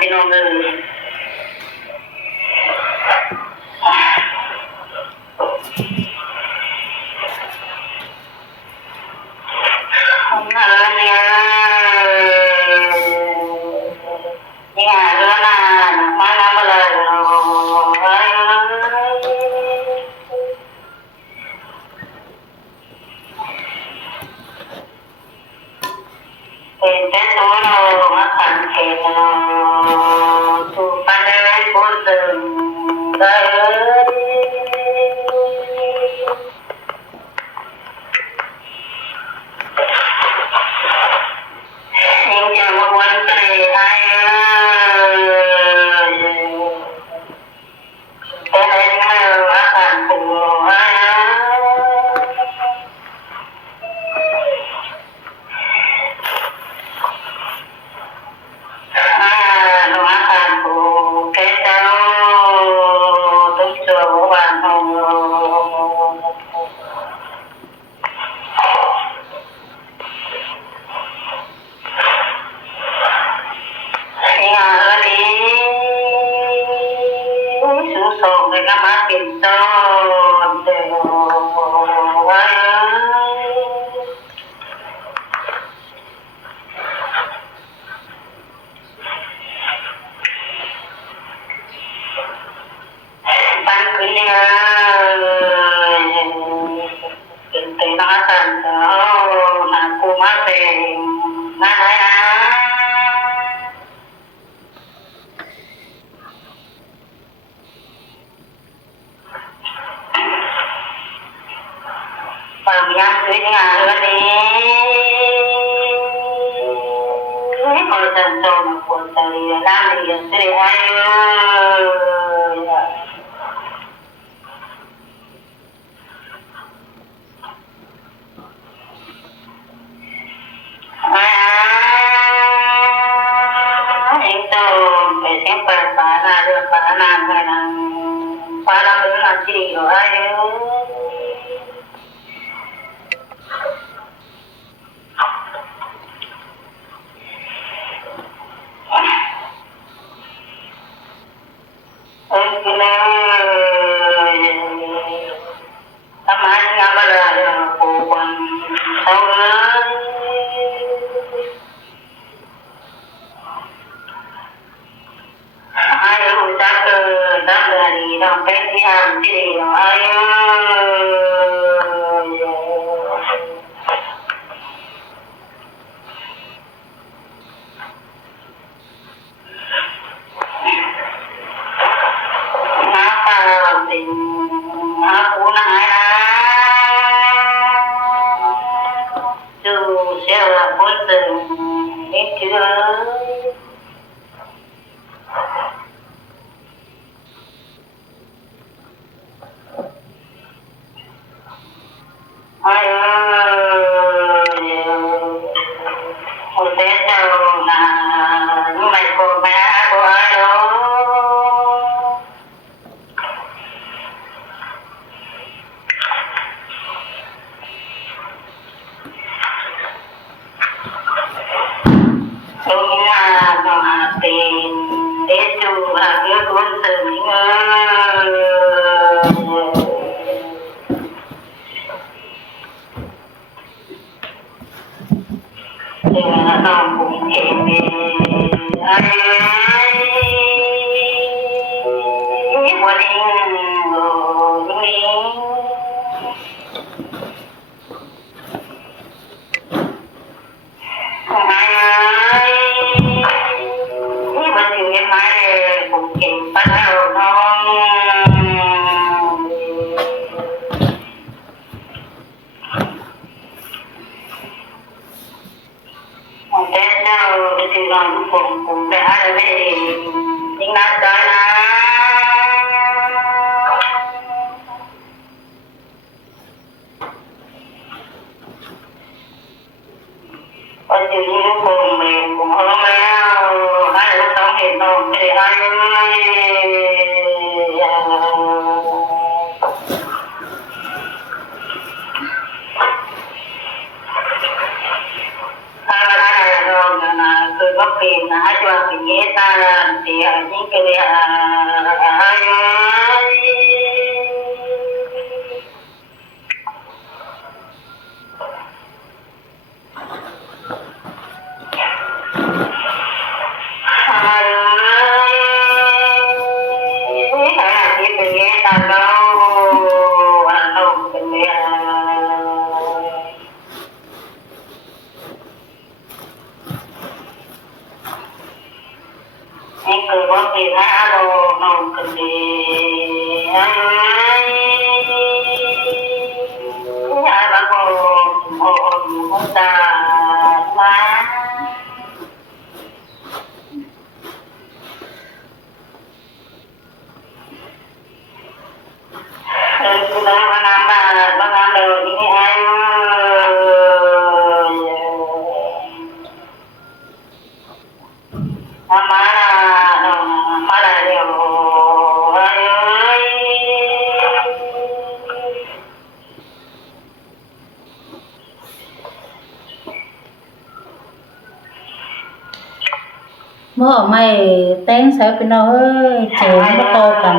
พี่น้องเอ้ย เป็นนะจวเป็นเยตาเสียยิ่งเกลียคือว่าเป็นนะเรานอนกันดีอะไรบ้างโอ้โหตามาคือเราบางงานเดินนี่ไอ้มาเดี๋ยวบ่ไม่แต่งใส่เป็นเอาเจอบ่โตกัน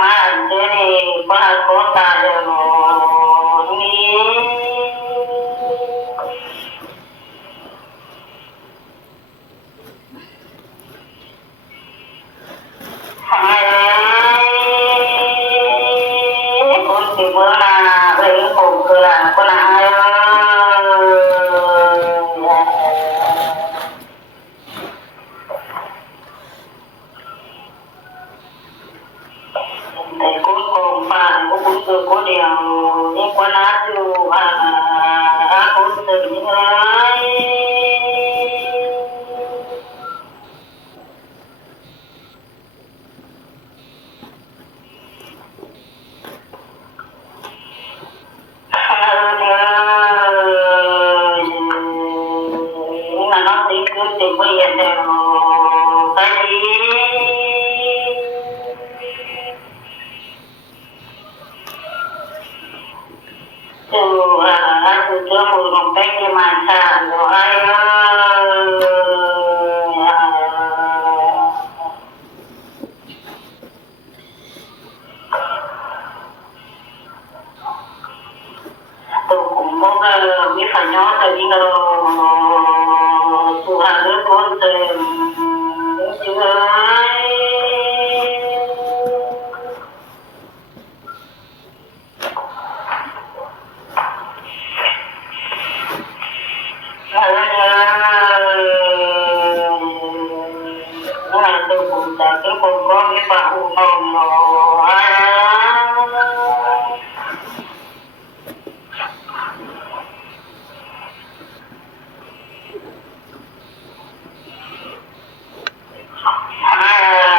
มาเดี๋ยวนี้บ่โคตาเดี๋ยวนี้คนที่เมื่อนาเลยผมคือละคนละแต่คุณโกงฟ้าคุณคือคนเดียวนี่คนละอยู่คุณตื่นเลยติดไว้อย่างเดียวไปดีคือเจ้ามือของแป้งที่มาชาหรืออะไรตัวผมก็มีฝันย้อนแต่ยิ่งเราสุภาพเรื่องคนเต็มเฉยตัวผมแต่ตัวผมก็มีฝันอุ่นนอ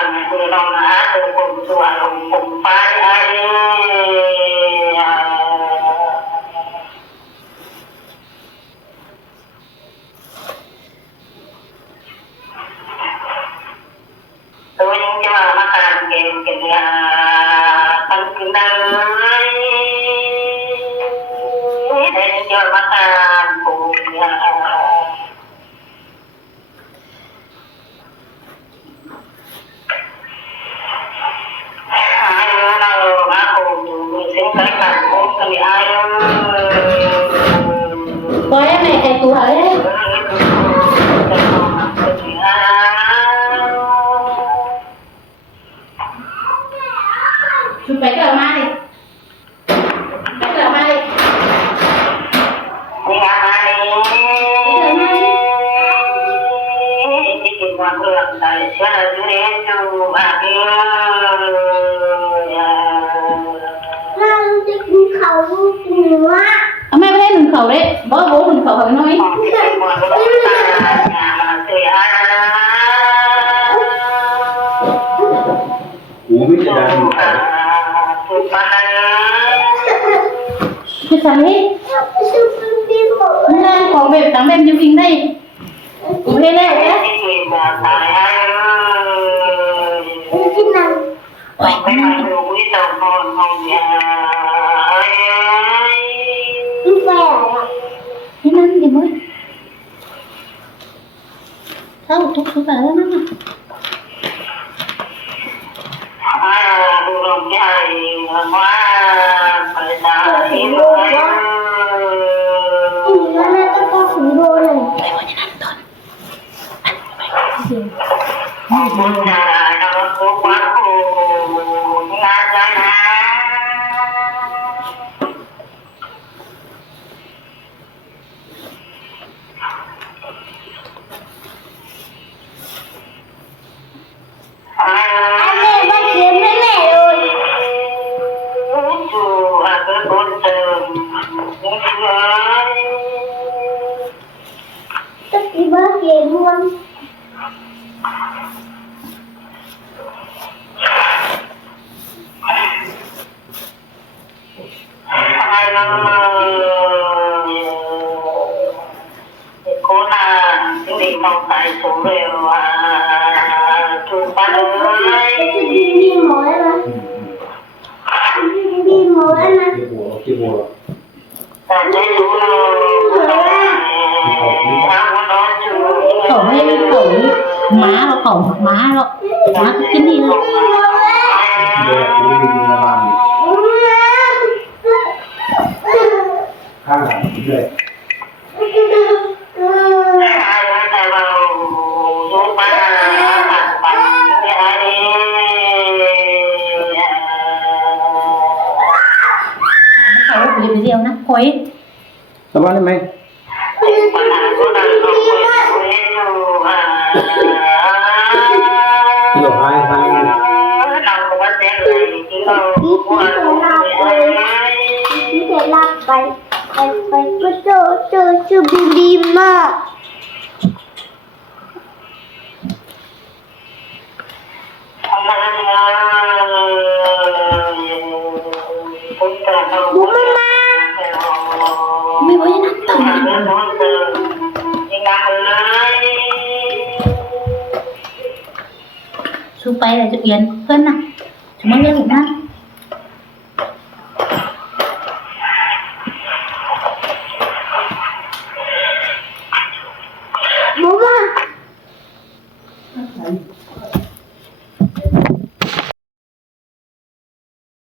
นคือเรานะตัวผมตัวผมไปตัวยิ่งจะมาการเกมกันยาตั้งขึ้นเลยแต่ยิ่งจะมาการปูยาเรามาปูดูสิ่งที่การปูกันยาปล่อยให้ไอ้ตัวเอ้ชุบไปเกิดมาดิไปเกิดมาดินี่มาดิที่กินวันเกิดได้เชื่อถือเรื่องจูบากิเราจะกินเขาหรือว่าแม่ไม่ได้หนึ่งเขาเลยบ่หนึ่งเขาน้อยไม่จะได้คือสามีนั่นของแบบต่างแบบยังกินได้กูให้แล้วแกกินน้ำไม่มาดูวิตกนอนห้องยากินแฝดที่นั่นดิมึง เข้าทุกสุดแล้วนั่นน่ะ ดูลมใหญ่ว่าไปตาที่ไหน แล้วแม่ก็ต้องถึงโดนเลย ไปวันนั้นตอน บุญญาณทุกวันคู่งานใจนะ ไอ้แม่มาเขียนให้แม่เลย จูอาจจะโดนเติมเงิน ตะกี้มาเขียนมัน cô là cái gì không phải số đều chụp bắt ơi ดีหมอแล้วนะดีหมอแล้วนะ ขี้บัว แต่ไม่รู้เลยว่าน้องจู เขาไม่ได้เขาม้าหรอกเขาม้าหรอกม้าก็กินนี่เลย ดีหมอแล้ว เด็กรู้มีมาบ้างข้างหลังเลย แต่เรารู้มาปั่นไอ้ เขาไปเดียวนะคอย สบายได้ไหม ปัญหาก็นั่งคุยอยู่ ที่เราให้ เราก็เจ๊เลยที่เราว่า ที่เสร็จลากไปก็เจอบีมาก ไม่ไว้นะตอนนี้สู้ไปเลยจะเอียนเพื่อนนะจะมาเรียกหนูนะ